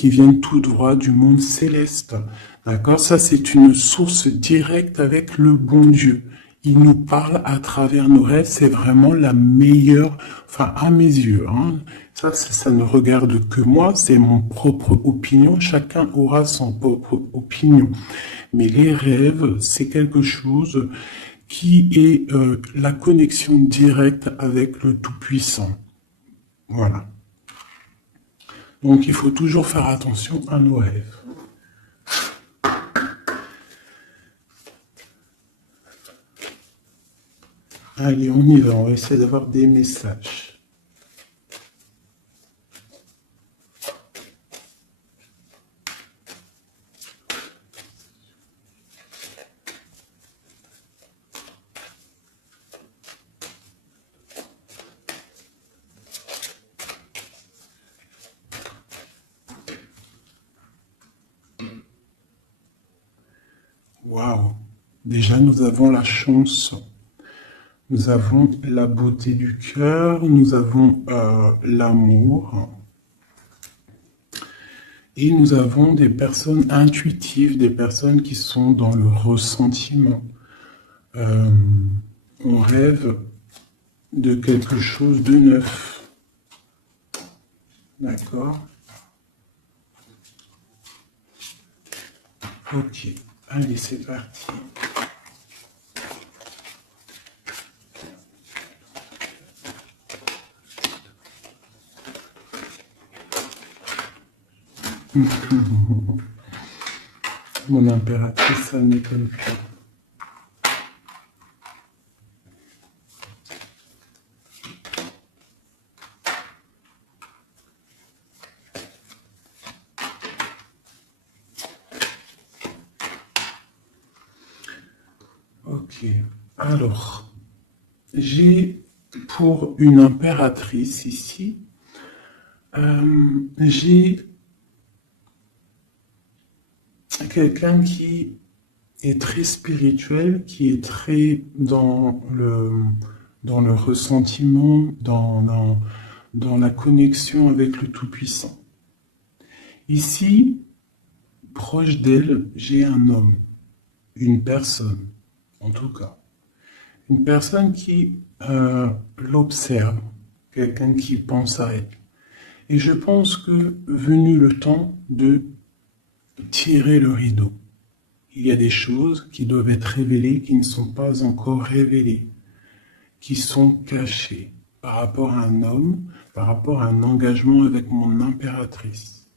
qui viennent tout droit du monde céleste. D'accord? Ça, c'est une source directe avec le bon Dieu. Il nous parle à travers nos rêves. C'est vraiment la meilleure, enfin, à mes yeux, hein. Ça ne regarde que moi. C'est mon propre opinion. Chacun aura son propre opinion. Mais les rêves, c'est quelque chose qui est la connexion directe avec le Tout-Puissant. Voilà. Donc, il faut toujours faire attention à nos rêves. Allez, on y va. On va essayer d'avoir des messages. Waouh! Déjà, nous avons la chance. Nous avons la beauté du cœur, nous avons l'amour, et nous avons des personnes intuitives, des personnes qui sont dans le ressentiment. On rêve de quelque chose de neuf. D'accord? Ok, allez, c'est parti. Mon impératrice, ça ne m'étonne pas. Ok, alors, j'ai pour une impératrice ici, j'ai quelqu'un qui est très spirituel, qui est très dans le ressentiment, dans la connexion avec le Tout-Puissant. Ici, proche d'elle, j'ai un homme, une personne, en tout cas. Une personne qui l'observe, quelqu'un qui pense à elle. Et je pense que venu le temps de tirer le rideau, il y a des choses qui doivent être révélées, qui ne sont pas encore révélées, qui sont cachées par rapport à un homme, par rapport à un engagement avec mon impératrice.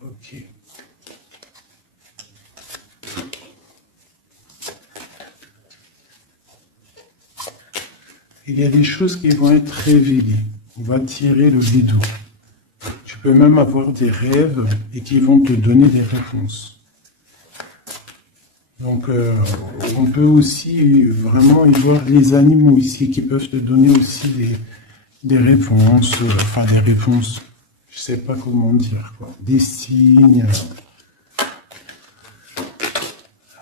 Ok. Il y a des choses qui vont être révélées. On va tirer le rideau. Tu peux même avoir des rêves et qui vont te donner des réponses. Donc, on peut aussi vraiment y voir les animaux ici qui peuvent te donner aussi des réponses, enfin des réponses, je sais pas comment dire, quoi, des signes.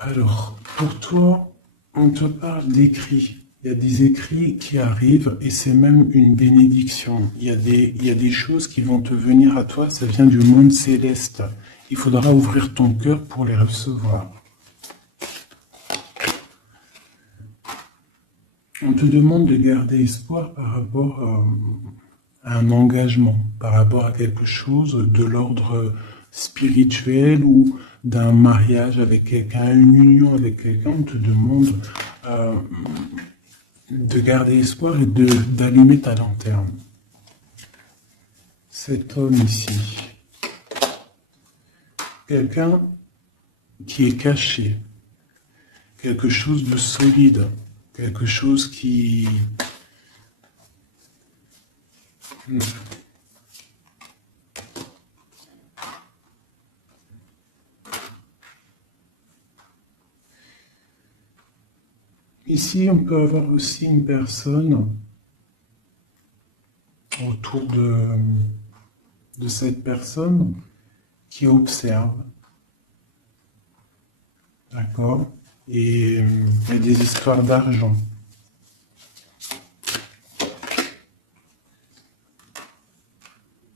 Alors, pour toi, on te parle d'écrits. Il y a des écrits qui arrivent et c'est même une bénédiction. Il y a des choses qui vont te venir à toi, ça vient du monde céleste. Il faudra ouvrir ton cœur pour les recevoir. On te demande de garder espoir par rapport à un engagement, par rapport à quelque chose de l'ordre spirituel ou d'un mariage avec quelqu'un, une union avec quelqu'un. On te demande de garder espoir et d'allumer ta lanterne. Cet homme ici, quelqu'un qui est caché, quelque chose de solide, quelque chose qui... Ici, on peut avoir aussi une personne autour de cette personne qui observe. D'accord? Et il y a des histoires d'argent.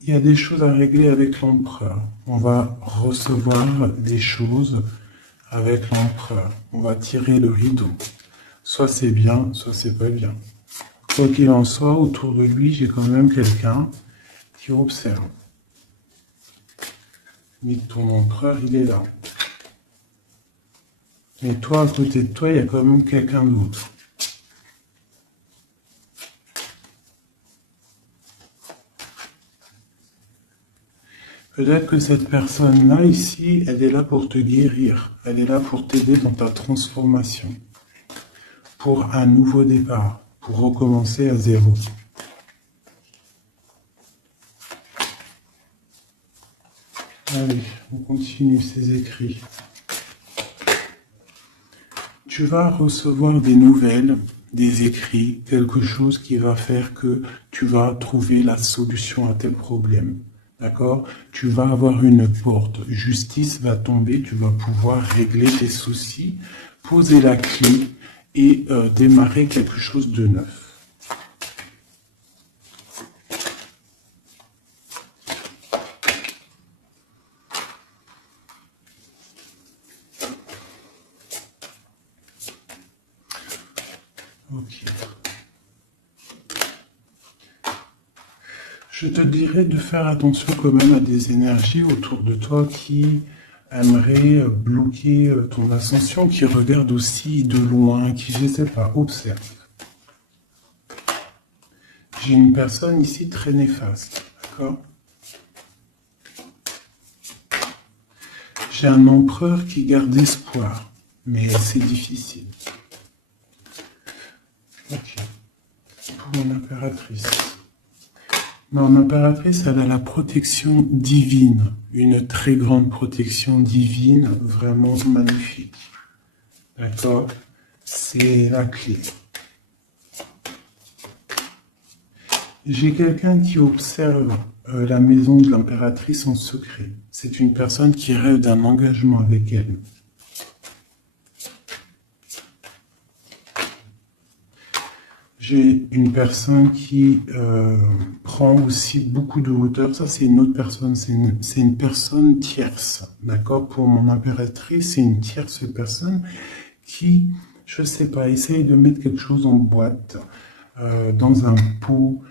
il y a des choses à régler avec l'empereur. On va recevoir des choses avec l'empereur. On va tirer le rideau. Soit c'est bien, soit c'est pas bien. Quoi qu'il en soit, autour de lui, j'ai quand même quelqu'un qui observe. Mais ton empereur, il est là. Mais toi, à côté de toi, il y a quand même quelqu'un d'autre. Peut-être que cette personne-là, ici, elle est là pour te guérir. Elle est là pour t'aider dans ta transformation. Pour un nouveau départ. Pour recommencer à zéro. Allez, on continue ces écrits. Tu vas recevoir des nouvelles, des écrits, quelque chose qui va faire que tu vas trouver la solution à tes problèmes. D'accord? Tu vas avoir une porte. Justice va tomber, tu vas pouvoir régler tes soucis, poser la clé et démarrer quelque chose de neuf. Ok. Je te dirais de faire attention quand même à des énergies autour de toi qui aimeraient bloquer ton ascension, qui regardent aussi de loin, qui, je ne sais pas, observent. J'ai une personne ici très néfaste, d'accord? J'ai un empereur qui garde espoir, mais c'est difficile. Ok. Pour mon impératrice. Mon impératrice, elle a la protection divine, une très grande protection divine, vraiment magnifique. D'accord? C'est la clé. J'ai quelqu'un qui observe la maison de l'impératrice en secret. C'est une personne qui rêve d'un engagement avec elle. J'ai une personne qui prend aussi beaucoup de hauteur. Ça, c'est une autre personne. C'est une personne tierce. D'accord? Pour mon impératrice, c'est une tierce personne qui, je sais pas, essaye de mettre quelque chose en boîte, dans un pot.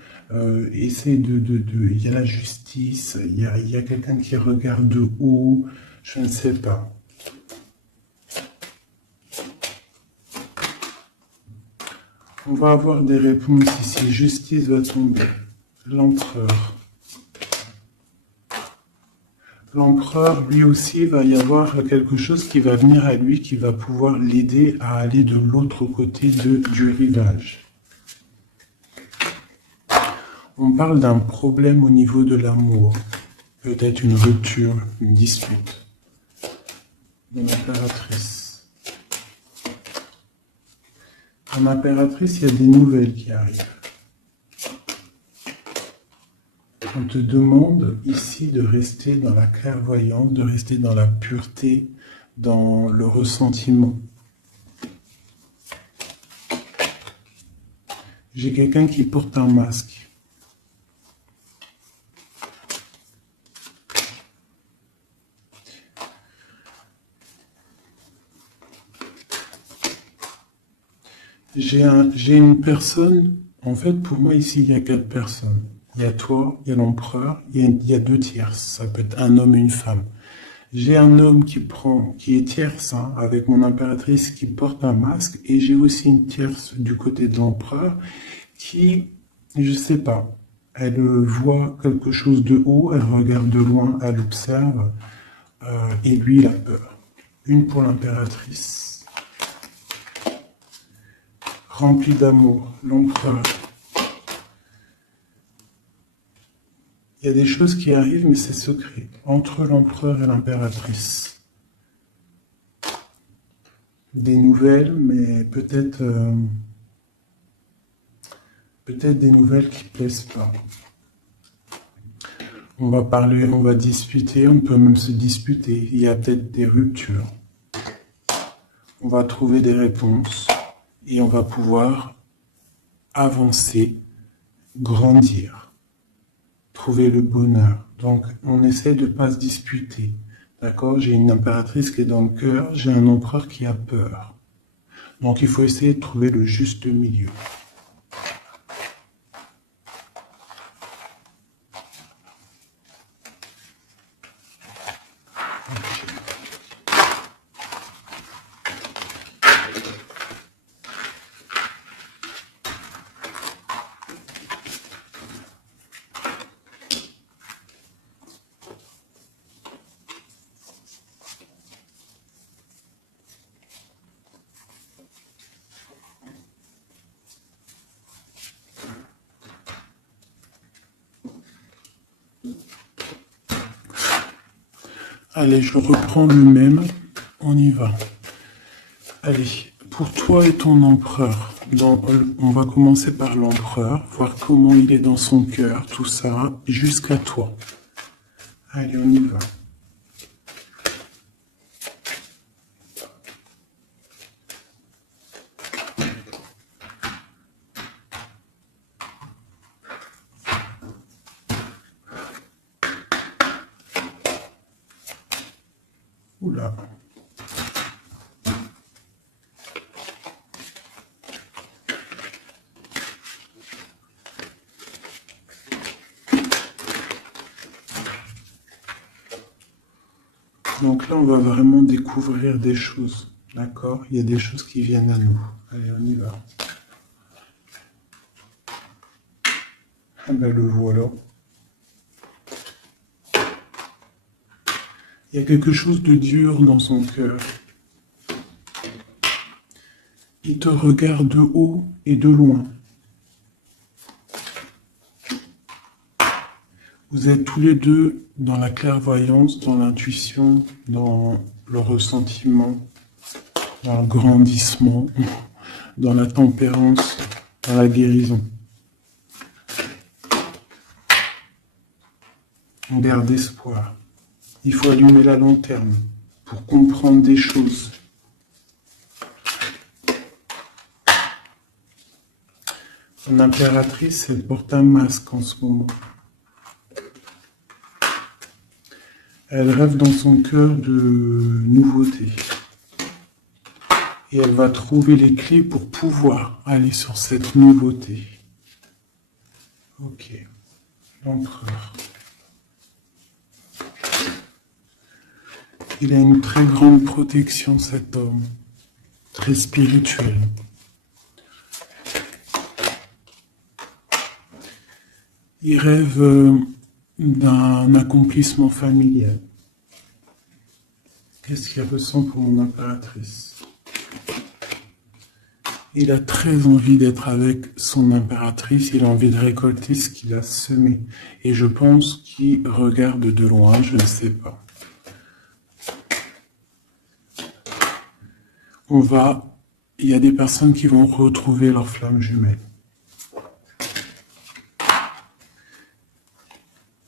Essaye il y a la justice, il y a quelqu'un qui regarde de haut, je ne sais pas. On va avoir des réponses ici. Justice va tomber. L'empereur. L'empereur, lui aussi, va y avoir quelque chose qui va venir à lui, qui va pouvoir l'aider à aller de l'autre côté du rivage. On parle d'un problème au niveau de l'amour. Peut-être une rupture, une dispute. De l'impératrice. En impératrice, il y a des nouvelles qui arrivent. On te demande ici de rester dans la clairvoyance, de rester dans la pureté, dans le ressentiment. J'ai quelqu'un qui porte un masque. J'ai une personne, en fait, pour moi, ici, il y a 4 personnes. Il y a toi, il y a l'empereur, il y a 2 tierces. Ça peut être un homme et une femme. J'ai un homme qui est tierce, hein, avec mon impératrice qui porte un masque, et j'ai aussi une tierce du côté de l'empereur qui, je sais pas, elle voit quelque chose de haut, elle regarde de loin, elle observe, et lui, il a peur. Une pour l'impératrice. Rempli d'amour, l'empereur. Il y a des choses qui arrivent, mais c'est secret. Entre l'empereur et l'impératrice. Des nouvelles, mais peut-être des nouvelles qui plaisent pas. On va parler, on va discuter, on peut même se disputer. Il y a peut-être des ruptures. On va trouver des réponses. Et on va pouvoir avancer, grandir, trouver le bonheur. Donc, on essaie de pas se disputer. D'accord? J'ai une impératrice qui est dans le cœur, j'ai un empereur qui a peur. Donc, il faut essayer de trouver le juste milieu. Allez, je reprends le même. On y va. Allez, pour toi et ton empereur, on va commencer par l'empereur, voir comment il est dans son cœur, tout ça, jusqu'à toi. Allez, on y va. Oula. Donc là, on va vraiment découvrir des choses, d'accord? Il y a des choses qui viennent à nous. Allez, on y va. Ah ben le voilà. Il y a quelque chose de dur dans son cœur. Il te regarde de haut et de loin. Vous êtes tous les deux dans la clairvoyance, dans l'intuition, dans le ressentiment, dans le grandissement, dans la tempérance, dans la guérison. On garde espoir. Il faut allumer la lanterne pour comprendre des choses. Son impératrice, elle porte un masque en ce moment. Elle rêve dans son cœur de nouveautés. Et elle va trouver les clés pour pouvoir aller sur cette nouveauté. Ok. L'empereur. Il a une très grande protection, cet homme. Très spirituel. Il rêve d'un accomplissement familial. Qu'est-ce qu'il ressent pour mon impératrice? Il a très envie d'être avec son impératrice, il a envie de récolter ce qu'il a semé. Et je pense qu'il regarde de loin, je ne sais pas. Il y a des personnes qui vont retrouver leur flamme jumelle.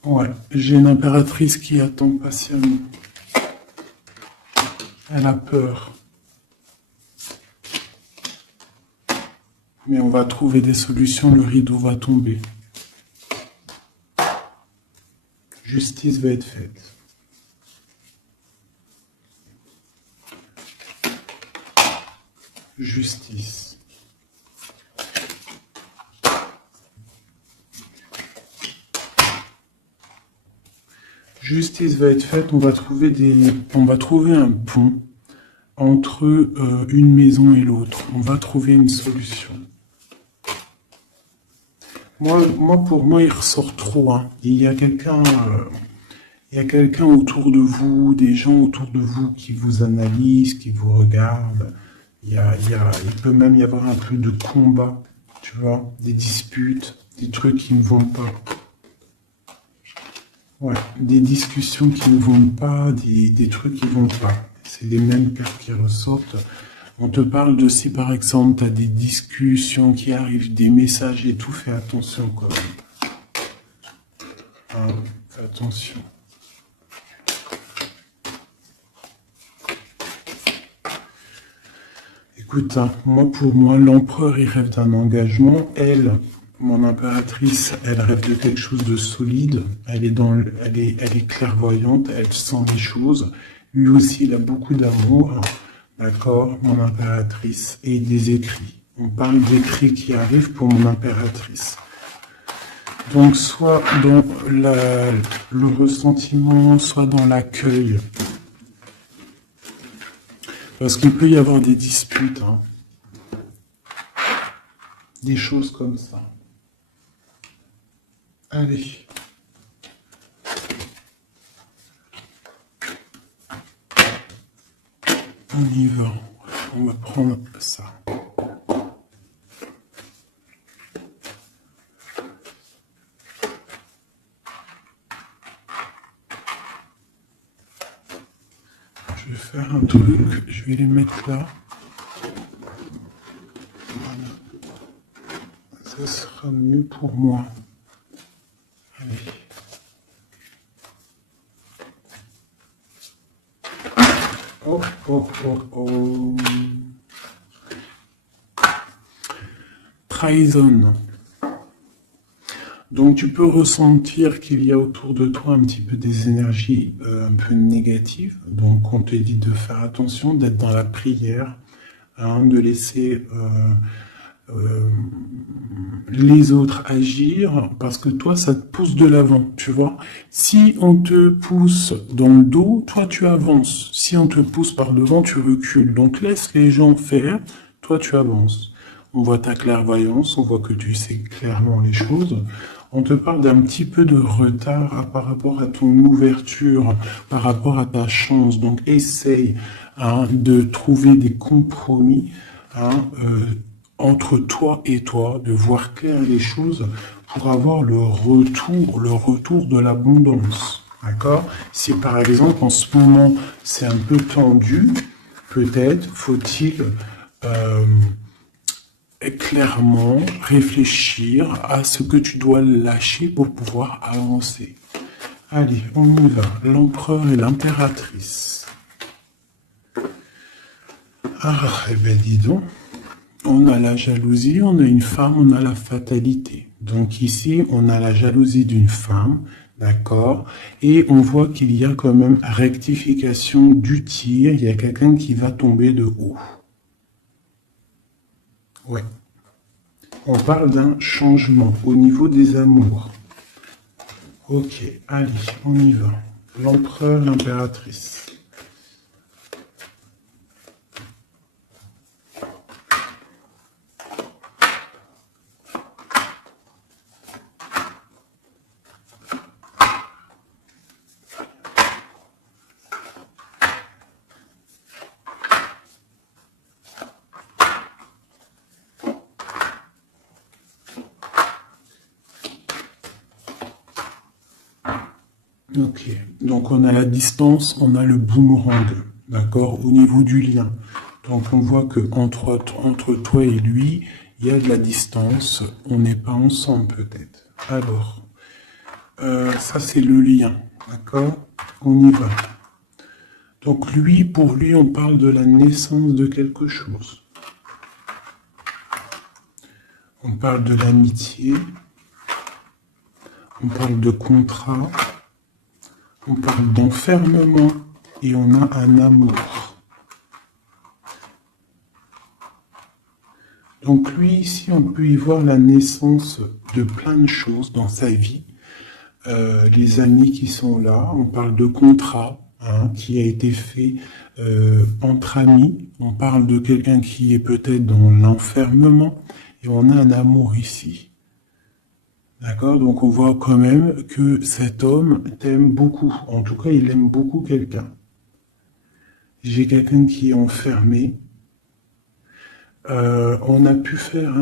Ouais, j'ai une impératrice qui attend patiemment. Elle a peur. Mais on va trouver des solutions, le rideau va tomber. Justice va être faite. Justice. Justice va être faite, on va trouver un pont entre une maison et l'autre. On va trouver une solution. Pour moi, il ressort trop. Hein. Il y a quelqu'un autour de vous, des gens autour de vous qui vous analysent, qui vous regardent. Il peut même y avoir un peu de combat, tu vois, des disputes, des trucs qui ne vont pas. Ouais, des discussions qui ne vont pas, des trucs qui ne vont pas. C'est les mêmes cartes qui ressortent. On te parle de si par exemple tu as des discussions qui arrivent, des messages et tout, fais attention quand même. Hein, fais attention. Écoute, hein, pour moi, l'empereur, il rêve d'un engagement. Elle, mon impératrice, elle rêve de quelque chose de solide, elle est clairvoyante, elle sent les choses. Lui aussi, il a beaucoup d'amour, d'accord, mon impératrice, et des écrits. On parle d'écrits qui arrivent pour mon impératrice. Donc, soit dans le ressentiment, soit dans l'accueil. Parce qu'il peut y avoir des disputes, hein. Des choses comme ça. Allez. On y va. On va prendre ça. Je vais faire un truc. Je vais les mettre là. Voilà. Ça sera mieux pour moi. Allez. Oh, oh, oh, oh. Trahison. Donc tu peux ressentir qu'il y a autour de toi un petit peu des énergies un peu négatives. Donc on te dit de faire attention, d'être dans la prière, hein, de laisser les autres agir, parce que toi ça te pousse de l'avant, tu vois. Si on te pousse dans le dos, toi tu avances. Si on te pousse par devant, tu recules. Donc laisse les gens faire, toi tu avances. On voit ta clairvoyance, on voit que tu sais clairement les choses. On te parle d'un petit peu de retard par rapport à ton ouverture, par rapport à ta chance. Donc essaye, hein, de trouver des compromis, hein, entre toi et toi, de voir clair les choses pour avoir le retour de l'abondance. D'accord? Si par exemple en ce moment c'est un peu tendu, peut-être faut-il clairement réfléchir à ce que tu dois lâcher pour pouvoir avancer. Allez, on y va. L'empereur et l'impératrice. Ah, eh ben dis donc. On a la jalousie, on a une femme, on a la fatalité. Donc ici, on a la jalousie d'une femme, d'accord? Et on voit qu'il y a quand même rectification du tir. Il y a quelqu'un qui va tomber de haut. Ouais. On parle d'un changement au niveau des amours. Ok, allez, on y va. L'empereur, l'impératrice. Ok, donc on a la distance, on a le boomerang, d'accord, au niveau du lien. Donc on voit que entre toi et lui, il y a de la distance, on n'est pas ensemble peut-être. Alors, ça c'est le lien, d'accord, on y va. Donc lui, pour lui, on parle de la naissance de quelque chose. On parle de l'amitié, on parle de contrat, on parle d'enfermement et on a un amour. Donc lui, ici, on peut y voir la naissance de plein de choses dans sa vie. Les amis qui sont là, on parle de contrat, hein, qui a été fait entre amis. On parle de quelqu'un qui est peut-être dans l'enfermement et on a un amour ici. D'accord? Donc on voit quand même que cet homme t'aime beaucoup. En tout cas, il aime beaucoup quelqu'un. J'ai quelqu'un qui est enfermé. On a pu faire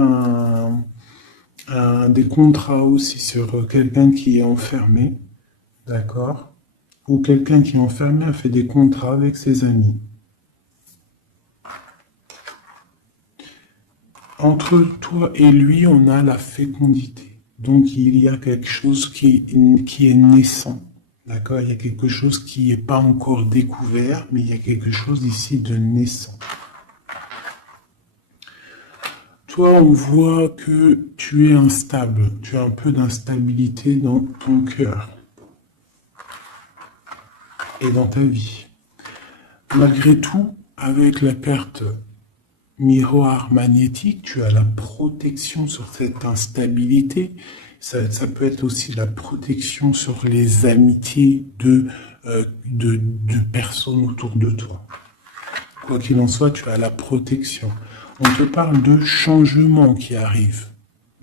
des contrats aussi sur quelqu'un qui est enfermé. D'accord? Ou quelqu'un qui est enfermé a fait des contrats avec ses amis. Entre toi et lui, on a la fécondité. Donc il y a quelque chose qui est naissant. D'accord? Il y a quelque chose qui n'est pas encore découvert, mais il y a quelque chose ici de naissant. Toi, on voit que tu es instable. Tu as un peu d'instabilité dans ton cœur et dans ta vie. Malgré tout, avec la carte miroir magnétique, tu as la protection sur cette instabilité. Ça peut être aussi la protection sur les amitiés de personnes autour de toi. Quoi qu'il en soit, tu as la protection. On te parle de changement qui arrive,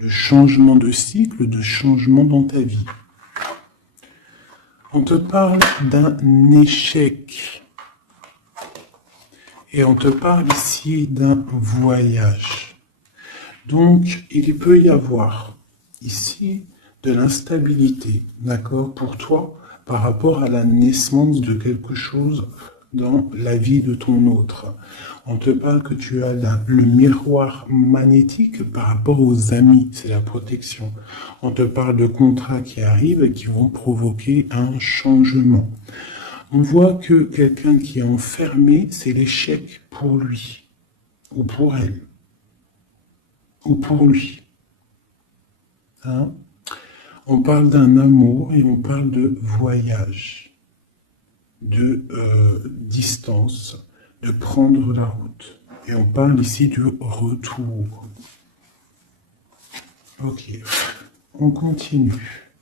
de changement de cycle, de changement dans ta vie. On te parle d'un échec. Et on te parle ici d'un voyage. Donc, il peut y avoir ici de l'instabilité, d'accord, pour toi, par rapport à la naissance de quelque chose dans la vie de ton autre. On te parle que tu as le miroir magnétique par rapport aux amis, c'est la protection. On te parle de contrats qui arrivent et qui vont provoquer un changement. On voit que quelqu'un qui est enfermé, c'est l'échec pour lui, ou pour elle, ou pour lui. Hein? On parle d'un amour et on parle de voyage, de distance, de prendre la route. Et on parle ici de retour. Ok, on continue.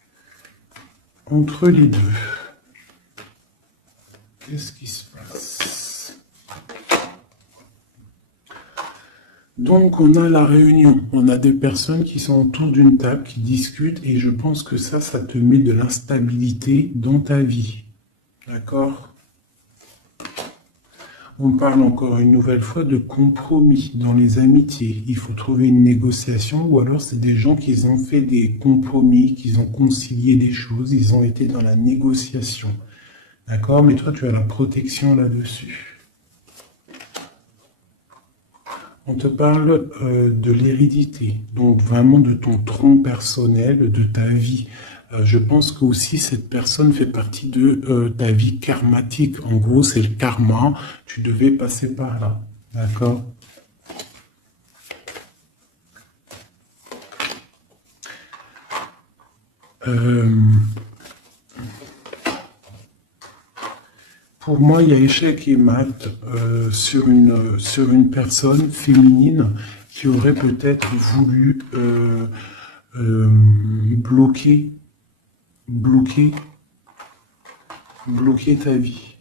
Entre les deux, qu'est-ce qui se passe? Donc, on a la réunion. On a des personnes qui sont autour d'une table, qui discutent, et je pense que ça te met de l'instabilité dans ta vie. D'accord? On parle encore une nouvelle fois de compromis dans les amitiés. Il faut trouver une négociation, ou alors c'est des gens qui ont fait des compromis, qui ont concilié des choses, ils ont été dans la négociation. D'accord? Mais toi, tu as la protection là-dessus. On te parle de l'hérédité, donc vraiment de ton tronc personnel, de ta vie. Je pense que aussi cette personne fait partie de ta vie karmatique. En gros, c'est le karma. Tu devais passer par là. D'accord? Pour moi, il y a échec et mat sur une personne féminine qui aurait peut-être voulu bloquer ta vie.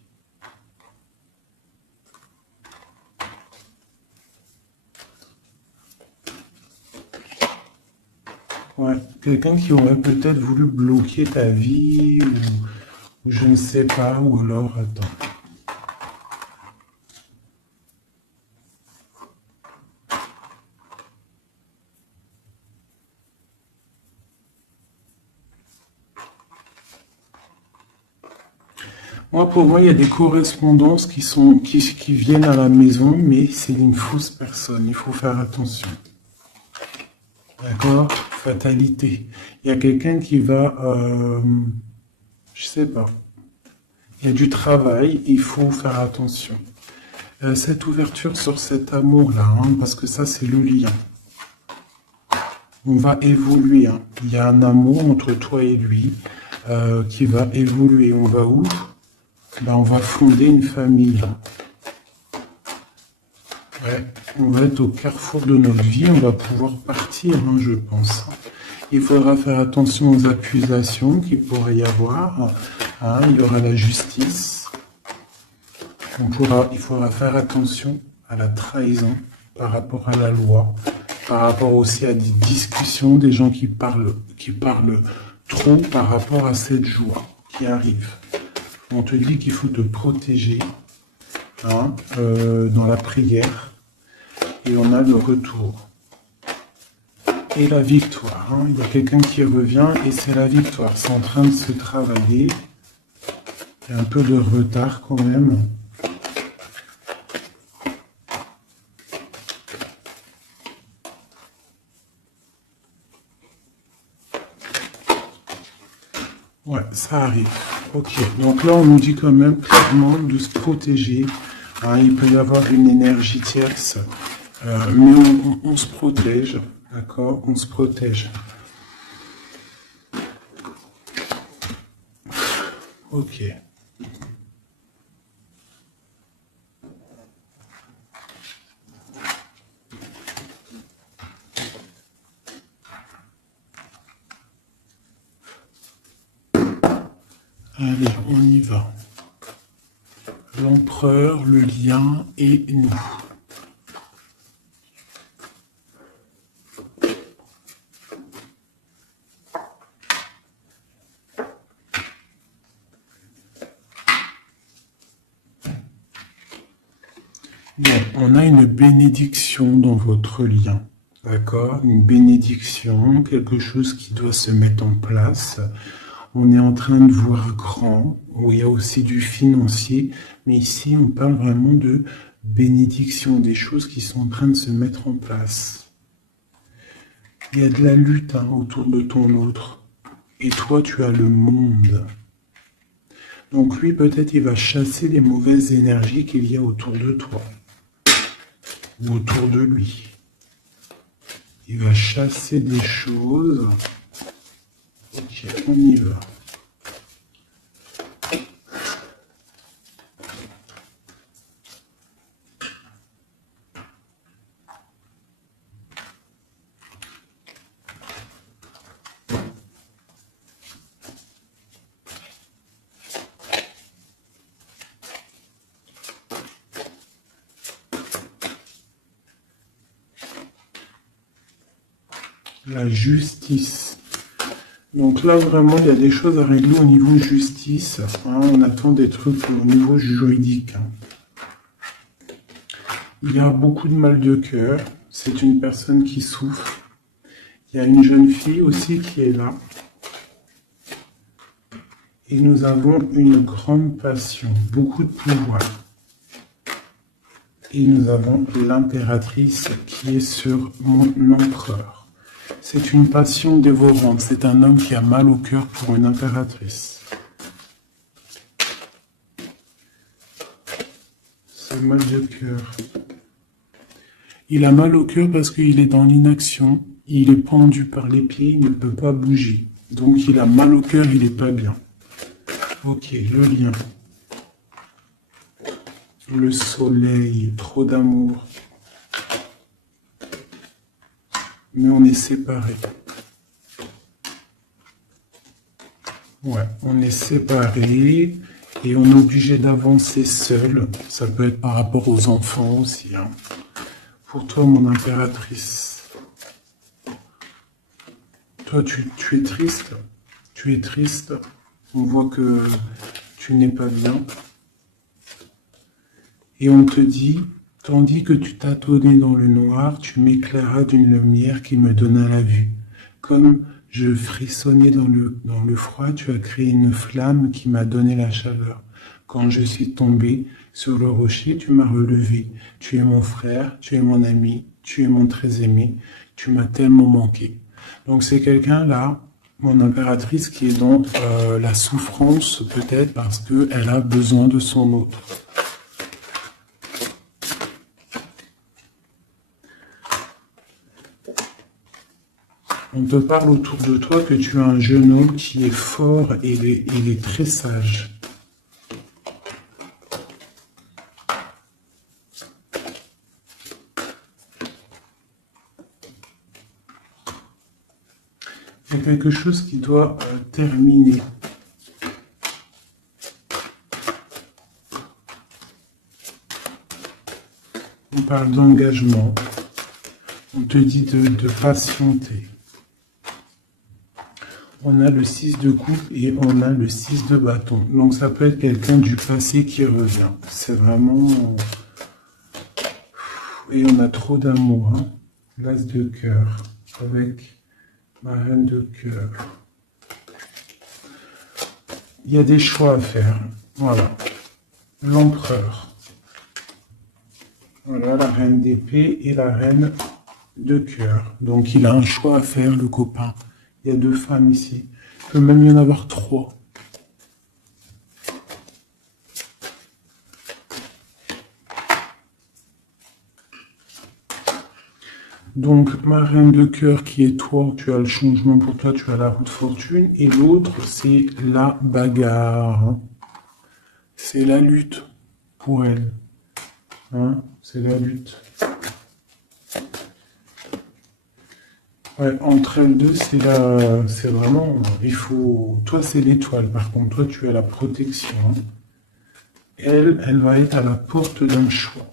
Ouais, quelqu'un qui aurait peut-être voulu bloquer ta vie, ou je ne sais pas, ou alors, attends. Pour moi, il y a des correspondances qui viennent à la maison, mais c'est une fausse personne. Il faut faire attention. D'accord? Fatalité. Il y a quelqu'un qui va, je sais pas. Il y a du travail, il faut faire attention. Cette ouverture sur cet amour-là, hein, parce que ça, c'est le lien. On va évoluer. Hein. Il y a un amour entre toi et lui qui va évoluer. On va où? On va fonder une famille. Ouais, on va être au carrefour de notre vie, on va pouvoir partir, hein, je pense. Il faudra faire attention aux accusations qu'il pourrait y avoir. Hein, il y aura la justice. Il faudra faire attention à la trahison par rapport à la loi, par rapport aussi à des discussions, des gens qui parlent trop par rapport à cette joie qui arrive. On te dit qu'il faut te protéger hein, dans la prière. Et on a le retour. Et la victoire. Hein. Il y a quelqu'un qui revient et c'est la victoire. C'est en train de se travailler. Il y a un peu de retard quand même. Ouais, ça arrive. Ok, donc là on nous dit quand même clairement de se protéger. Hein, il peut y avoir une énergie tierce Mais on se protège, d'accord? On se protège. Ok. Allez, on y va. L'empereur, le lien et nous. Bon, on a une bénédiction dans votre lien. D'accord? Une bénédiction, quelque chose qui doit se mettre en place. On est en train de voir grand, où il y a aussi du financier, mais ici on parle vraiment de bénédiction, des choses qui sont en train de se mettre en place. Il y a de la lutte autour de ton autre, et toi tu as le monde. Donc lui peut-être il va chasser les mauvaises énergies qu'il y a autour de toi, ou autour de lui. Il va chasser des choses. Ok, on y va. La justice. Donc là, vraiment, il y a des choses à régler au niveau justice. On attend des trucs au niveau juridique. Il y a beaucoup de mal de cœur. C'est une personne qui souffre. Il y a une jeune fille aussi qui est là. Et nous avons une grande passion, beaucoup de pouvoir. Et nous avons l'impératrice qui est sur mon empereur. C'est une passion dévorante. C'est un homme qui a mal au cœur pour une impératrice. C'est mal de cœur. Il a mal au cœur parce qu'il est dans l'inaction. Il est pendu par les pieds, il ne peut pas bouger. Donc il a mal au cœur, il n'est pas bien. Ok, le lien. Le soleil, trop d'amour. Mais on est séparés. Ouais, on est séparés et on est obligé d'avancer seul. Ça peut être par rapport aux enfants aussi. Pour toi, mon impératrice. Toi, tu es triste. Tu es triste. On voit que tu n'es pas bien. Et on te dit, tandis que tu tâtonnais dans le noir, tu m'éclairas d'une lumière qui me donna la vue. Comme je frissonnais dans le froid, tu as créé une flamme qui m'a donné la chaleur. Quand je suis tombé sur le rocher, tu m'as relevé. Tu es mon frère, tu es mon ami, tu es mon très aimé. Tu m'as tellement manqué. Donc c'est quelqu'un là, mon impératrice, qui est dans la souffrance peut-être parce qu'elle a besoin de son autre. On te parle autour de toi que tu as un jeune homme qui est fort et il est très sage. Il y a quelque chose qui doit terminer. On parle d'engagement. On te dit de patienter. On a le 6 de coupe et on a le 6 de bâton. Donc ça peut être quelqu'un du passé qui revient. C'est vraiment... Et on a trop d'amour. L'as de cœur avec ma reine de cœur. Il y a des choix à faire. Voilà. L'empereur. Voilà la reine d'épée et la reine de cœur. Donc il a un choix à faire, le copain. Il y a 2 femmes ici. Il peut même y en avoir 3. Donc, ma reine de cœur qui est toi, tu as le changement pour toi, tu as la roue de fortune. Et l'autre, c'est la bagarre. C'est la lutte pour elle. Hein, c'est la lutte. Ouais, entre elles deux, c'est vraiment, il faut, toi c'est l'étoile, par contre, toi tu as la protection. Hein. Elle va être à la porte d'un choix.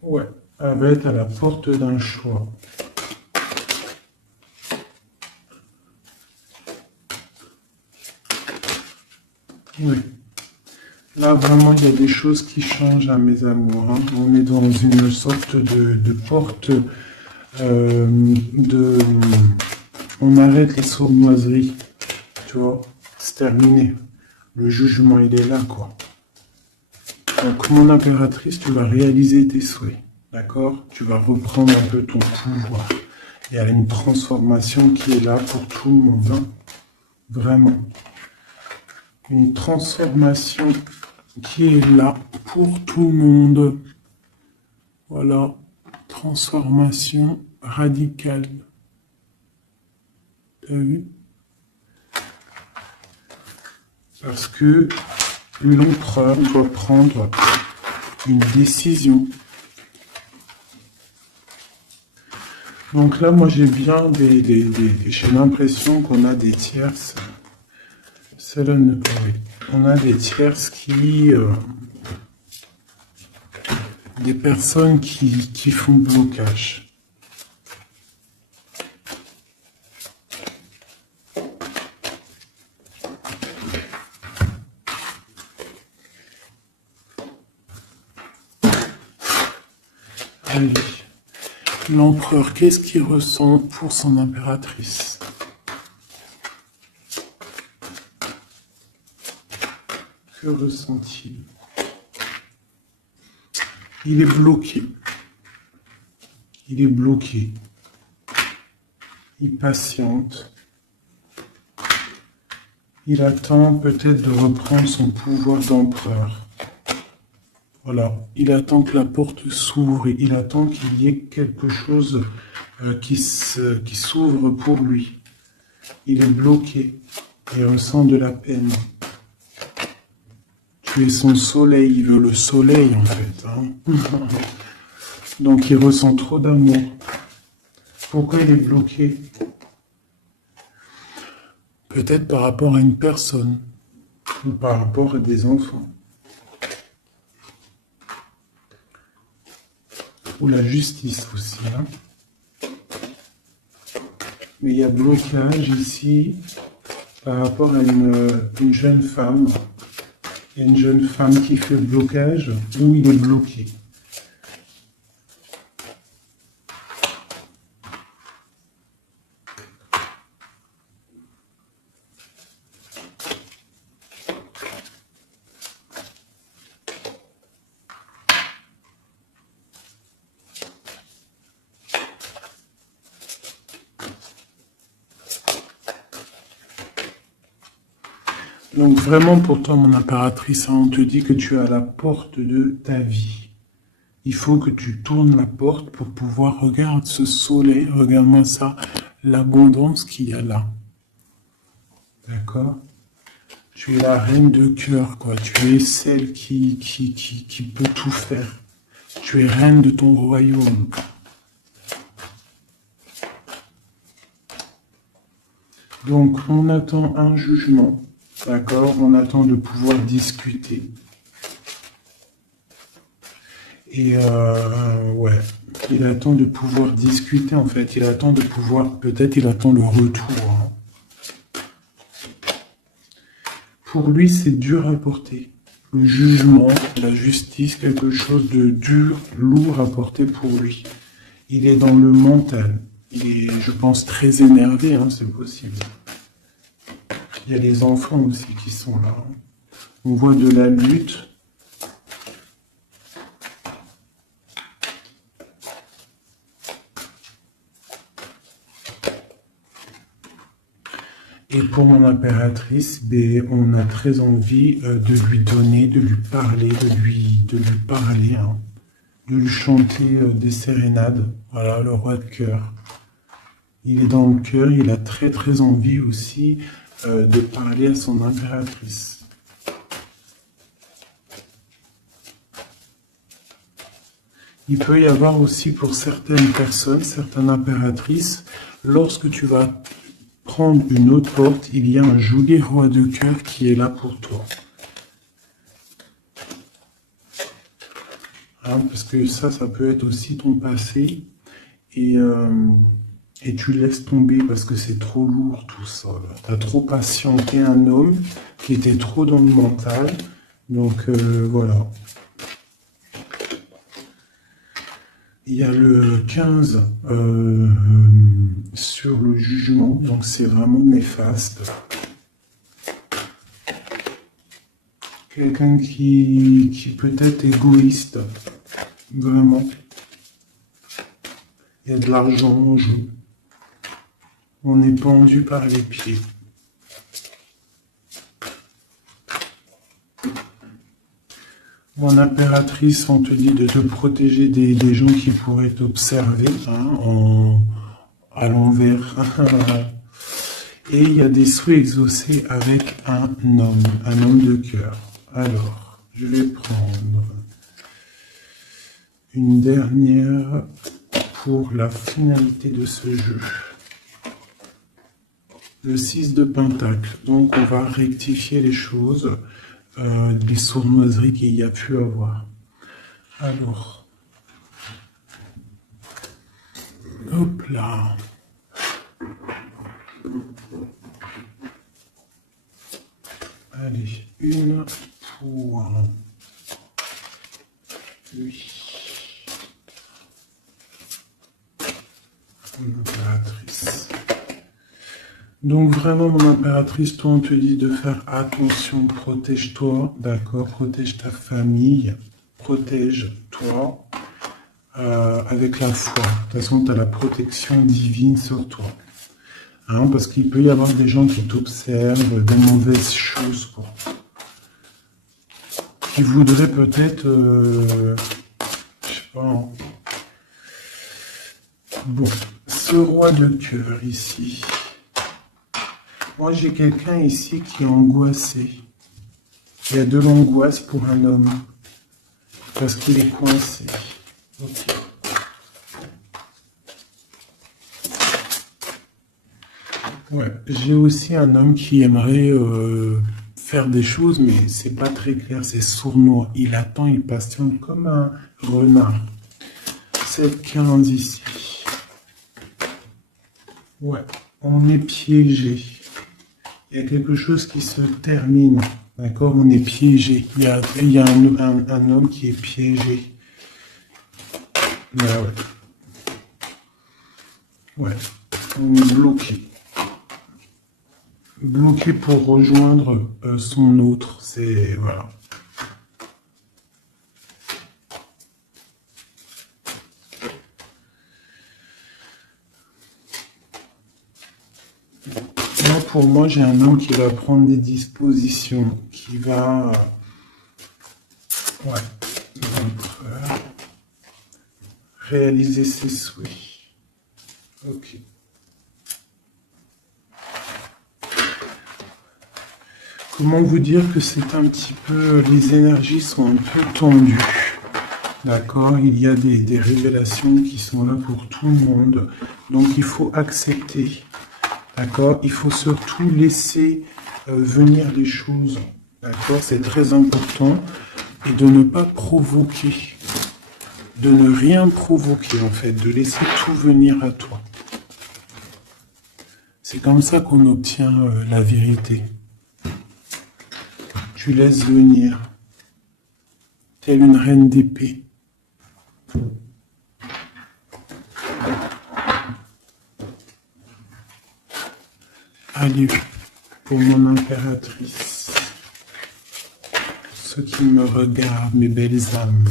Ouais, elle va être à la porte d'un choix. Oui. Là, vraiment, il y a des choses qui changent à mes amours. Hein. On est dans une sorte de porte on arrête les sournoiseries. Tu vois, c'est terminé. Le jugement, il est là, quoi. Donc, mon impératrice, tu vas réaliser tes souhaits. D'accord? Tu vas reprendre un peu ton pouvoir. Il y a une transformation qui est là pour tout le monde. Hein. Vraiment. Une transformation qui est là pour tout le monde. Voilà. Transformation radicale. T'as vu? Parce que l'empereur doit prendre une décision. Donc là, moi, j'ai bien j'ai l'impression qu'on a des tierces. Cela ne oui. On a des tierces qui... des personnes qui font blocage. Allez. L'empereur, qu'est-ce qu'il ressent pour son impératrice? Que ressent-il? Il est bloqué. Il est bloqué. Il patiente. Il attend peut-être de reprendre son pouvoir d'empereur. Voilà, il attend que la porte s'ouvre et il attend qu'il y ait quelque chose qui s'ouvre pour lui. Il est bloqué, il ressent de la peine. Tu es son soleil, il veut le soleil en fait. Hein. Donc il ressent trop d'amour. Pourquoi il est bloqué? Peut-être par rapport à une personne ou par rapport à des enfants. Ou la justice aussi. Hein. Mais il y a blocage ici par rapport à une jeune femme. Il y a une jeune femme qui fait blocage ou il est bloqué. Donc vraiment pour toi, mon impératrice, on te dit que tu es à la porte de ta vie. Il faut que tu tournes la porte pour pouvoir regarder ce soleil, regarde-moi ça, l'abondance qu'il y a là. D'accord? Tu es la reine de cœur, quoi. Tu es celle qui peut tout faire. Tu es reine de ton royaume. Donc on attend un jugement. D'accord, on attend de pouvoir discuter. Et ouais, il attend de pouvoir discuter en fait. Il attend de pouvoir, peut-être il attend le retour. Hein. Pour lui, c'est dur à porter. Le jugement, la justice, quelque chose de dur, lourd à porter pour lui. Il est dans le mental. Il est, je pense, très énervé, hein, c'est possible. Il y a les enfants aussi qui sont là. On voit de la lutte. Et pour mon impératrice, on a très envie de lui donner, de lui parler, de lui parler. Hein. de lui chanter des sérénades. Voilà, le roi de cœur. Il est dans le cœur, il a très très envie aussi de parler à son impératrice. Il peut y avoir aussi pour certaines personnes, certaines impératrices, lorsque tu vas prendre une autre porte, il y a un joli roi de cœur qui est là pour toi. Hein, parce que ça peut être aussi ton passé. Et tu laisses tomber parce que c'est trop lourd tout ça. Tu as trop patienté un homme qui était trop dans le mental. Donc voilà. Il y a le 15 sur le jugement, donc c'est vraiment néfaste. Quelqu'un qui peut être égoïste, vraiment. Il y a de l'argent en jeu. On est pendu par les pieds. Mon impératrice, on te dit de te protéger des gens qui pourraient t'observer à l'envers. Et il y a des souhaits exaucés avec un homme de cœur. Alors, je vais prendre une dernière pour la finalité de ce jeu. Le 6 de Pentacle. Donc, on va rectifier les choses, les sournoiseries qu'il y a pu avoir. Alors, hop là. Allez, une pour lui. Mon impératrice. Donc vraiment, mon impératrice, toi, on te dit de faire attention, protège-toi, d'accord, protège ta famille, protège-toi avec la foi. De toute façon, tu as la protection divine sur toi. Hein, parce qu'il peut y avoir des gens qui t'observent, des mauvaises choses pour toi. Qui voudraient peut-être, je sais pas, hein. Bon, ce roi de cœur ici. Moi, j'ai quelqu'un ici qui est angoissé. Il y a de l'angoisse pour un homme. Parce qu'il est coincé. Okay. Ouais, j'ai aussi un homme qui aimerait faire des choses, mais c'est pas très clair, c'est sournois. Il attend, il patiente comme un renard. 7-15 ici. Ouais, on est piégé. Il y a quelque chose qui se termine. D'accord, on est piégé. Il y a un homme qui est piégé. Ouais. Ouais, on est bloqué. Bloqué pour rejoindre son autre. C'est... Voilà. Là, pour moi, j'ai un homme qui va prendre des dispositions, qui va... réaliser ses souhaits. Ok. Comment vous dire que c'est un petit peu... Les énergies sont un peu tendues. D'accord? Il y a des révélations qui sont là pour tout le monde. Donc, il faut accepter. D'accord? Il faut surtout laisser venir les choses. D'accord? C'est très important. Et de ne pas provoquer. De ne rien provoquer, en fait. De laisser tout venir à toi. C'est comme ça qu'on obtient la vérité. Tu laisses venir. Telle une reine d'épée. Allez, pour mon impératrice, ceux qui me regardent, mes belles âmes.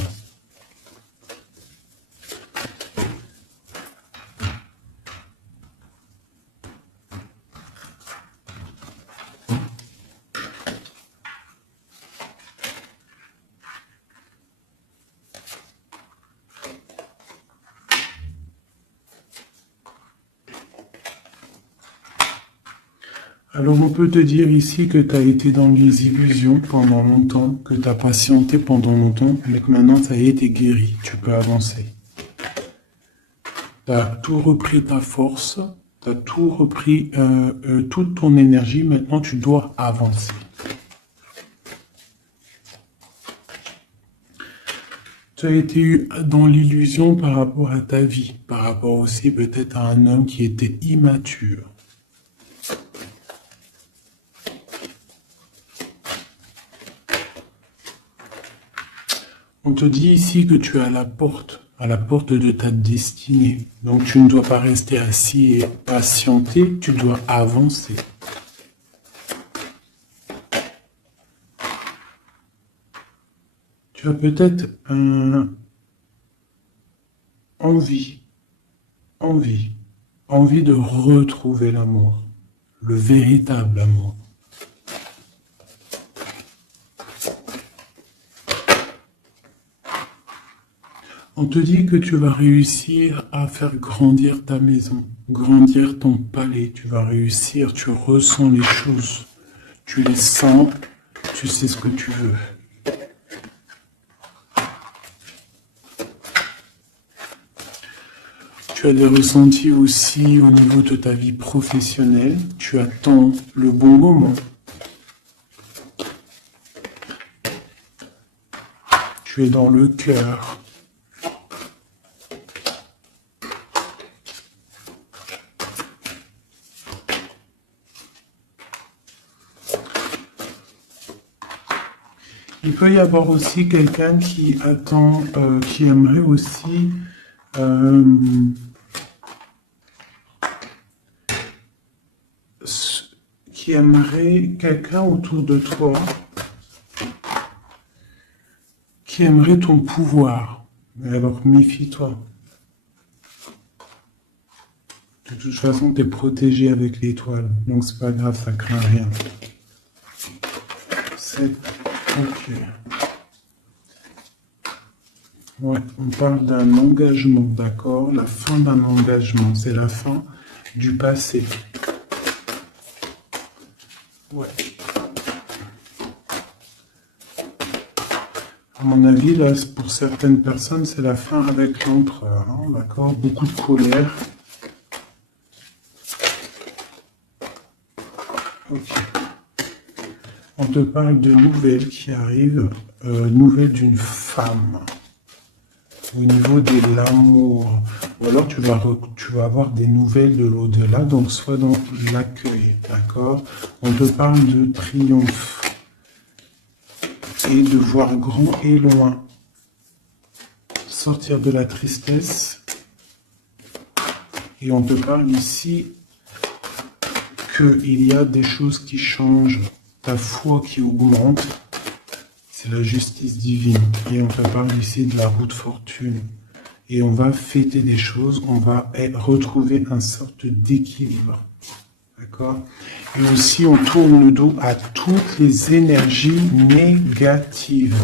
Alors on peut te dire ici que tu as été dans les illusions pendant longtemps, que tu as patienté pendant longtemps, mais que maintenant ça y est, t'es guéri, tu peux avancer. Tu as tout repris ta force, tu as tout repris, toute ton énergie, maintenant tu dois avancer. Tu as été dans l'illusion par rapport à ta vie, par rapport aussi peut-être à un homme qui était immature. On te dit ici que tu es à la porte de ta destinée. Donc tu ne dois pas rester assis et patienter, tu dois avancer. Tu as peut-être envie de retrouver l'amour, le véritable amour. On te dit que tu vas réussir à faire grandir ta maison, grandir ton palais, tu vas réussir, tu ressens les choses, tu les sens, tu sais ce que tu veux. Tu as des ressentis aussi au niveau de ta vie professionnelle. Tu attends le bon moment. Tu es dans le cœur. Il peut y avoir aussi quelqu'un qui attend, qui aimerait aussi qui aimerait quelqu'un autour de toi, qui aimerait ton pouvoir. Mais alors méfie-toi. De toute façon, tu es protégé avec l'étoile, donc c'est pas grave, ça craint rien. C'est ok. Ouais, on parle d'un engagement, d'accord? La fin d'un engagement, c'est la fin du passé. Ouais. À mon avis, là, pour certaines personnes, c'est la fin avec l'empereur, hein, d'accord? Beaucoup de colère. Ok. On te parle de nouvelles qui arrivent, nouvelles d'une femme, au niveau de l'amour. Ou alors tu vas avoir des nouvelles de l'au-delà, donc soit dans l'accueil, d'accord? On te parle de triomphe et de voir grand et loin. Sortir de la tristesse. Et on te parle ici qu'il y a des choses qui changent, ta foi qui augmente. C'est la justice divine. Et on te parle ici de la roue de fortune. Et on va fêter des choses, on va retrouver une sorte d'équilibre. D'accord? Et aussi, on tourne le dos à toutes les énergies négatives.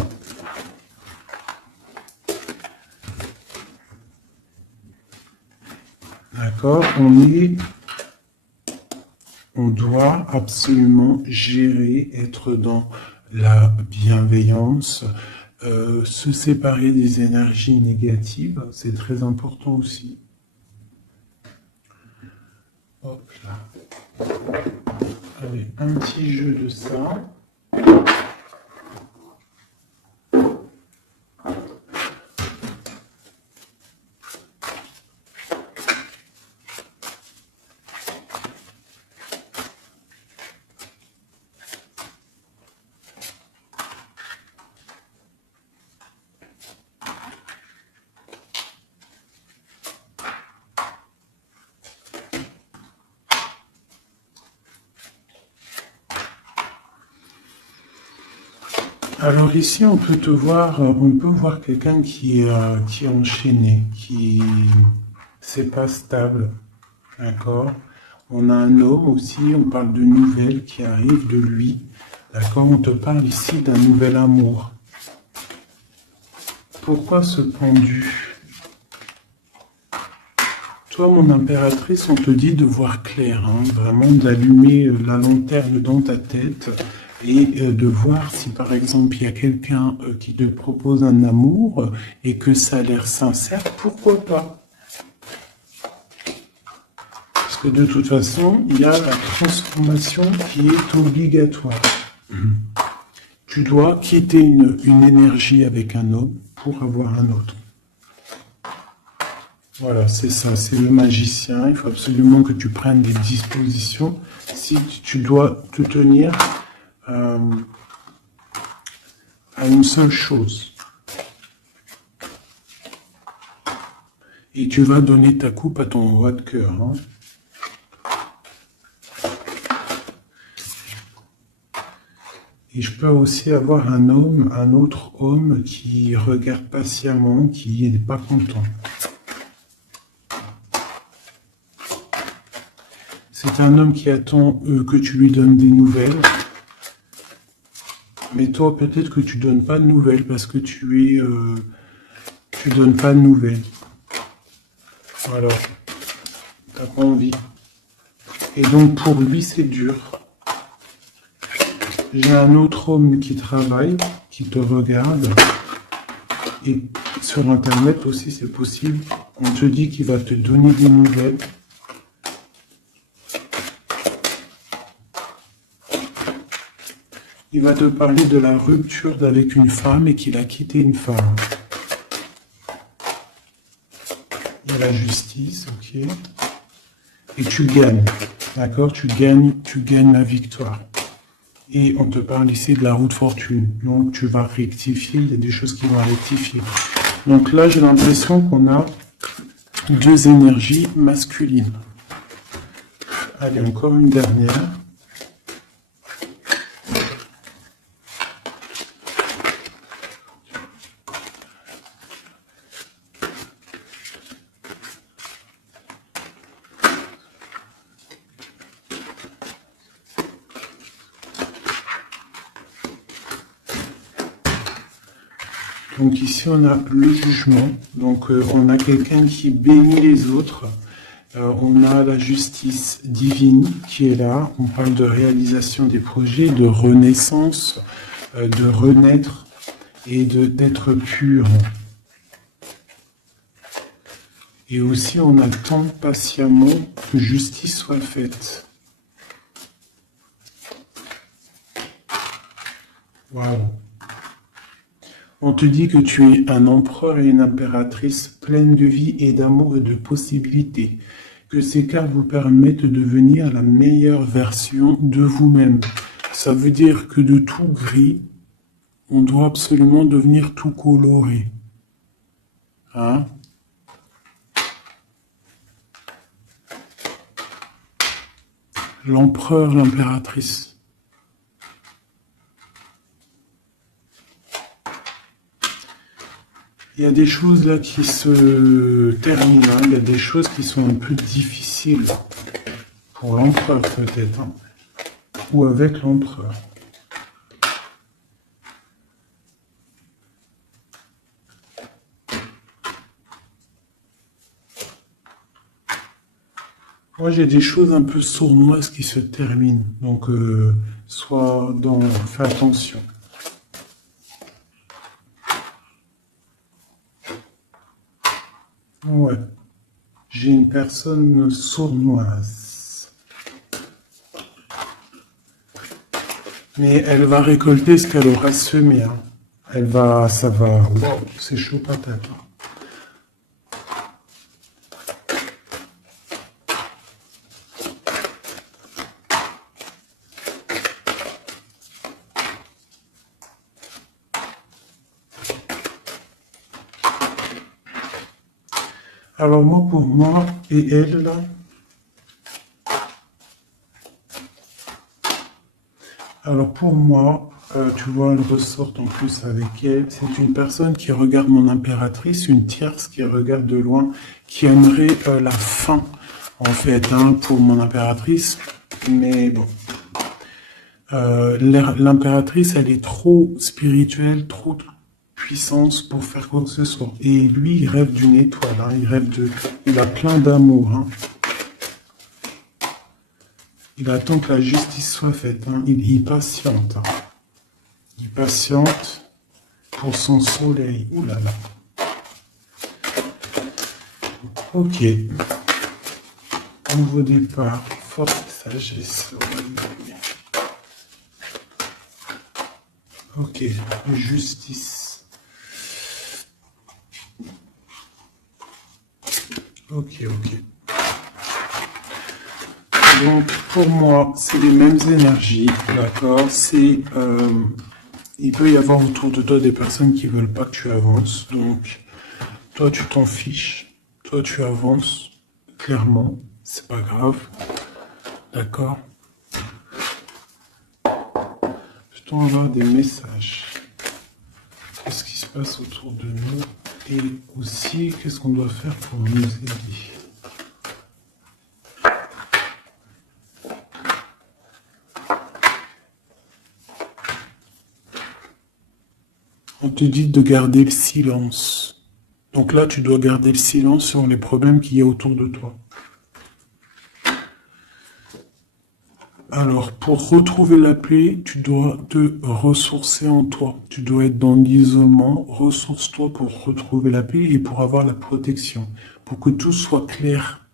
D'accord? On doit absolument gérer, être dans la bienveillance, se séparer des énergies négatives, c'est très important aussi. Hop là. Allez, un petit jeu de ça. Alors ici, on peut voir quelqu'un qui est enchaîné, qui c'est pas stable, d'accord? On a un homme aussi, on parle de nouvelles qui arrivent de lui, d'accord? On te parle ici d'un nouvel amour. Pourquoi ce pendu? Toi, mon impératrice, on te dit de voir clair, hein, vraiment d'allumer la lanterne dans ta tête et de voir si, par exemple, il y a quelqu'un qui te propose un amour et que ça a l'air sincère, pourquoi pas? Parce que de toute façon, il y a la transformation qui est obligatoire. Tu dois quitter une énergie avec un homme pour avoir un autre. Voilà, c'est ça, c'est le magicien. Il faut absolument que tu prennes des dispositions. Si tu dois te tenir à une seule chose. Et tu vas donner ta coupe à ton roi de cœur. Hein. Et je peux aussi avoir un autre homme qui regarde patiemment, qui n'est pas content. C'est un homme qui attend que tu lui donnes des nouvelles. Mais toi, peut-être que tu donnes pas de nouvelles parce que tu donnes pas de nouvelles. Alors, t'as pas envie. Et donc pour lui, c'est dur. J'ai un autre homme qui travaille, qui te regarde. Et sur Internet aussi, c'est possible. On te dit qu'il va te donner des nouvelles. Il va te parler de la rupture avec une femme et qu'il a quitté une femme. Il y a la justice, ok. Et tu gagnes, d'accord? Tu gagnes la victoire. Et on te parle ici de la roue de fortune. Donc tu vas rectifier, il y a des choses qui vont rectifier. Donc là, j'ai l'impression qu'on a deux énergies masculines. Allez, encore une dernière. Donc ici, on a le jugement. Donc on a quelqu'un qui bénit les autres. On a la justice divine qui est là. On parle de réalisation des projets, de renaissance, de renaître et d'être pur. Et aussi, on attend patiemment que justice soit faite. Waouh! On te dit que tu es un empereur et une impératrice pleine de vie et d'amour et de possibilités. Que ces cartes vous permettent de devenir la meilleure version de vous-même. Ça veut dire que de tout gris, on doit absolument devenir tout coloré. Hein? L'empereur, l'impératrice. Il y a des choses là qui se terminent, hein. Il y a des choses qui sont un peu difficiles pour l'empereur peut-être, hein. Ou avec l'empereur. Moi j'ai des choses un peu sournoises qui se terminent, donc fais attention. Ouais, j'ai une personne sournoise. Mais elle va récolter ce qu'elle aura semé. Hein. Wow, c'est chaud patate. Hein. Alors pour moi, et elle là, alors pour moi, tu vois, elle ressort en plus avec elle, c'est une personne qui regarde mon impératrice, une tierce qui regarde de loin, qui aimerait la fin, en fait, hein, pour mon impératrice, mais bon. L'impératrice, elle est trop spirituelle, trop puissance pour faire quoi que ce soit. Et lui, il rêve d'une étoile, hein. Il a plein d'amour, hein. Il attend que la justice soit faite, hein. Il patiente, hein. Il patiente pour son soleil. Ouh là là. Ok. Nouveau départ. Forte sagesse. Ok. Justice. Ok. Donc, pour moi, c'est les mêmes énergies, d'accord? Il peut y avoir autour de toi des personnes qui veulent pas que tu avances. Donc, toi, tu t'en fiches. Toi, tu avances. Clairement, c'est pas grave. D'accord? Peut-on avoir des messages? Qu'est-ce qui se passe autour de nous? Et aussi, qu'est-ce qu'on doit faire pour nous aider? On te dit de garder le silence. Donc là, tu dois garder le silence sur les problèmes qu'il y a autour de toi. Alors, pour retrouver la paix, tu dois te ressourcer en toi. Tu dois être dans l'isolement. Ressource-toi pour retrouver la paix et pour avoir la protection. Pour que tout soit clair,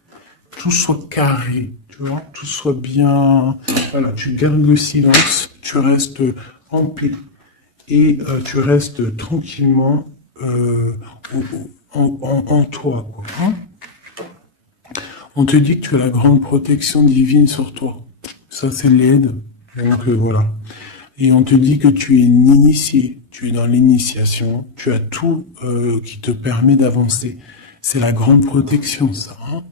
tout soit carré, tu vois, tout soit bien... Voilà, tu gardes le silence, tu restes en paix. Et tu restes tranquillement en toi, quoi, hein. On te dit que tu as la grande protection divine sur toi. Ça, c'est l'aide. Donc, voilà. Et on te dit que tu es initié. Tu es dans l'initiation. Tu as tout qui te permet d'avancer. C'est la grande protection, ça, hein.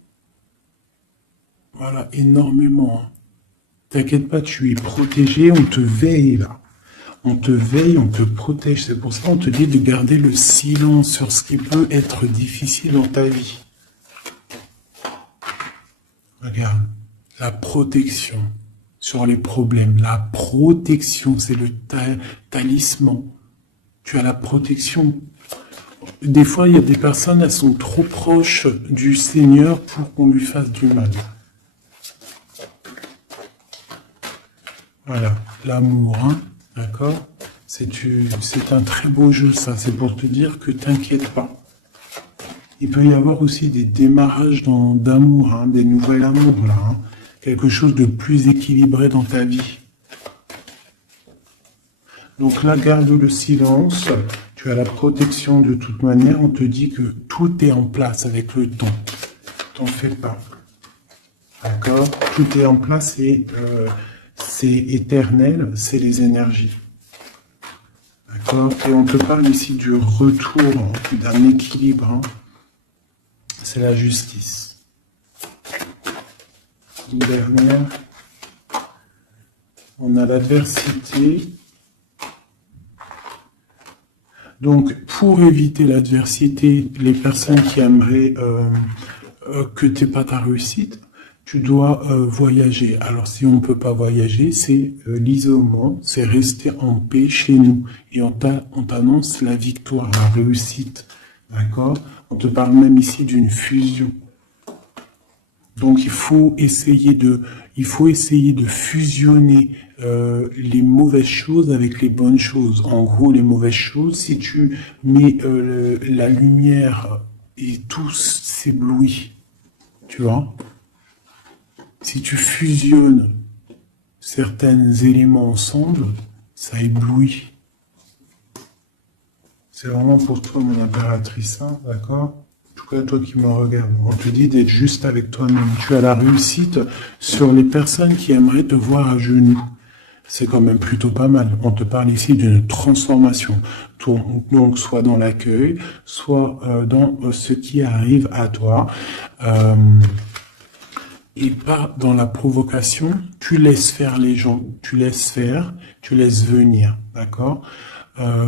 Voilà, énormément, hein. T'inquiète pas, tu es protégé. On te veille, là. On te veille, on te protège. C'est pour ça qu'on te dit de garder le silence sur ce qui peut être difficile dans ta vie. Regarde, la protection sur les problèmes. La protection, c'est le talisman. Tu as la protection. Des fois, il y a des personnes, elles sont trop proches du Seigneur pour qu'on lui fasse du mal. Voilà, l'amour, hein. D'accord? C'est un très beau jeu, ça. C'est pour te dire que t'inquiète pas. Il peut y avoir aussi des démarrages d'amour, hein, des nouvelles amours, là. Hein. Quelque chose de plus équilibré dans ta vie. Donc là, garde le silence. Tu as la protection de toute manière. On te dit que tout est en place avec le temps. T'en fais pas. D'accord? Tout est en place et... c'est éternel, c'est les énergies. D'accord? Et on te parle ici du retour, d'un équilibre. Hein. C'est la justice. Une dernière. On a l'adversité. Donc, pour éviter l'adversité, les personnes qui aimeraient que tu n'aies pas ta réussite, tu dois voyager. Alors, si on ne peut pas voyager, c'est l'isolement, c'est rester en paix chez nous. Et on t'annonce la victoire, la réussite. D'accord? On te parle même ici d'une fusion. Donc, il faut essayer de fusionner les mauvaises choses avec les bonnes choses. En gros, les mauvaises choses, si tu mets la lumière et tout s'éblouit, tu vois? Si tu fusionnes certains éléments ensemble, ça éblouit. C'est vraiment pour toi, mon impératrice, hein, d'accord? En tout cas, toi qui me regardes, on te dit d'être juste avec toi-même. Tu as la réussite sur les personnes qui aimeraient te voir à genoux. C'est quand même plutôt pas mal. On te parle ici d'une transformation. Donc, soit dans l'accueil, soit dans ce qui arrive à toi. Et pas dans la provocation, tu laisses faire les gens, tu laisses faire, tu laisses venir, d'accord?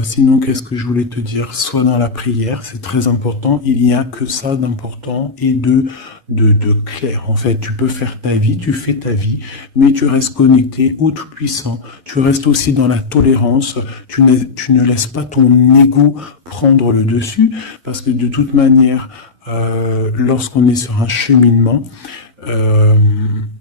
Sinon, qu'est-ce que je voulais te dire? Sois dans la prière, c'est très important. Il n'y a que ça d'important et de clair. En fait, tu peux faire ta vie, tu fais ta vie, mais tu restes connecté au Tout-Puissant. Tu restes aussi dans la tolérance. Tu ne laisses pas ton ego prendre le dessus, parce que de toute manière, lorsqu'on est sur un cheminement, euh,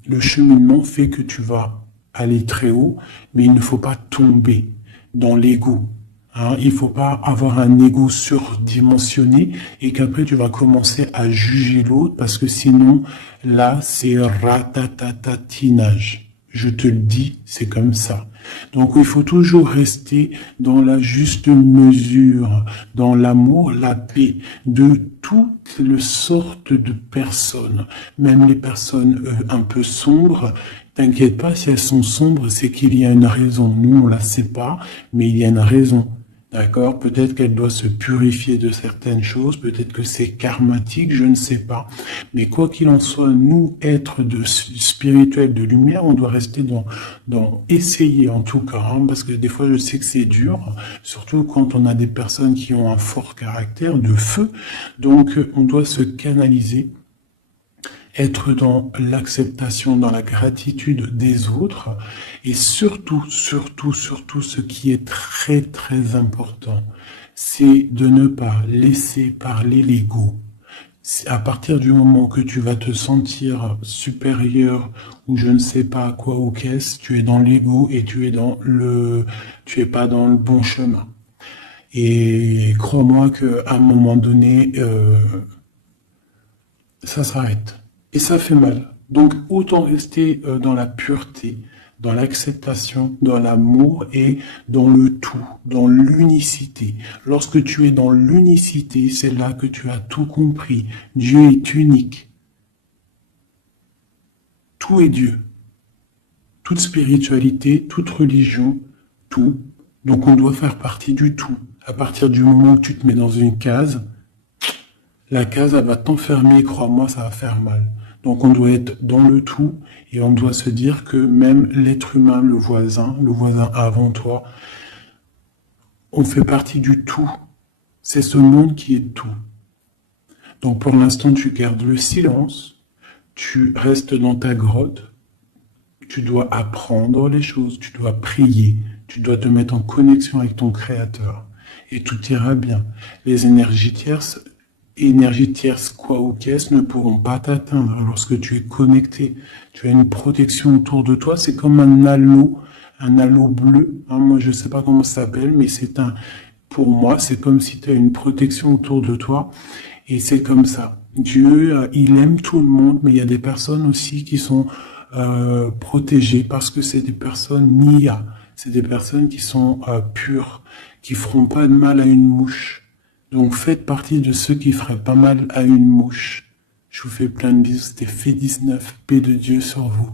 le cheminement fait que tu vas aller très haut, mais il ne faut pas tomber dans l'ego. Hein, il faut pas avoir un ego surdimensionné et qu'après tu vas commencer à juger l'autre parce que sinon, là, c'est ratatatinage. Je te le dis, c'est comme ça. Donc il faut toujours rester dans la juste mesure, dans l'amour, la paix de toutes les sortes de personnes, même les personnes un peu sombres. T'inquiète pas, si elles sont sombres, c'est qu'il y a une raison. Nous, on la sait pas, mais il y a une raison. D'accord? Peut-être qu'elle doit se purifier de certaines choses, peut-être que c'est karmatique, je ne sais pas. Mais quoi qu'il en soit, nous, êtres de spirituels de lumière, on doit rester dans essayer en tout cas, hein, parce que des fois je sais que c'est dur, surtout quand on a des personnes qui ont un fort caractère de feu. Donc on doit se canaliser, être dans l'acceptation, dans la gratitude des autres, et surtout, ce qui est très, très important, c'est de ne pas laisser parler l'ego. À partir du moment que tu vas te sentir supérieur ou je ne sais pas quoi ou qu'est-ce, tu es dans l'ego et tu es pas dans le bon chemin. Et crois-moi qu'à un moment donné, ça s'arrête. Et ça fait mal. Donc autant rester dans la pureté, dans l'acceptation, dans l'amour et dans le tout, dans l'unicité. Lorsque tu es dans l'unicité, c'est là que tu as tout compris. Dieu est unique. Tout est Dieu. Toute spiritualité, toute religion, tout. Donc on doit faire partie du tout. À partir du moment où tu te mets dans une case, la case, elle va t'enfermer, crois-moi, ça va faire mal. Donc on doit être dans le tout et on doit se dire que même l'être humain, le voisin avant toi, on fait partie du tout. C'est ce monde qui est tout. Donc pour l'instant, tu gardes le silence, tu restes dans ta grotte, tu dois apprendre les choses, tu dois prier, tu dois te mettre en connexion avec ton Créateur et tout ira bien. Les énergies tierces, quoi ou qu'est-ce, ne pourront pas t'atteindre lorsque tu es connecté. Tu as une protection autour de toi, c'est comme un halo bleu. Hein, moi, je sais pas comment ça s'appelle, mais pour moi, c'est comme si tu as une protection autour de toi. Et c'est comme ça. Dieu, il aime tout le monde, mais il y a des personnes aussi qui sont protégées parce que c'est des personnes nia. C'est des personnes qui sont pures, qui feront pas de mal à une mouche. Donc faites partie de ceux qui feraient pas mal à une mouche. Je vous fais plein de bisous, c'était Fait 19, paix de Dieu sur vous.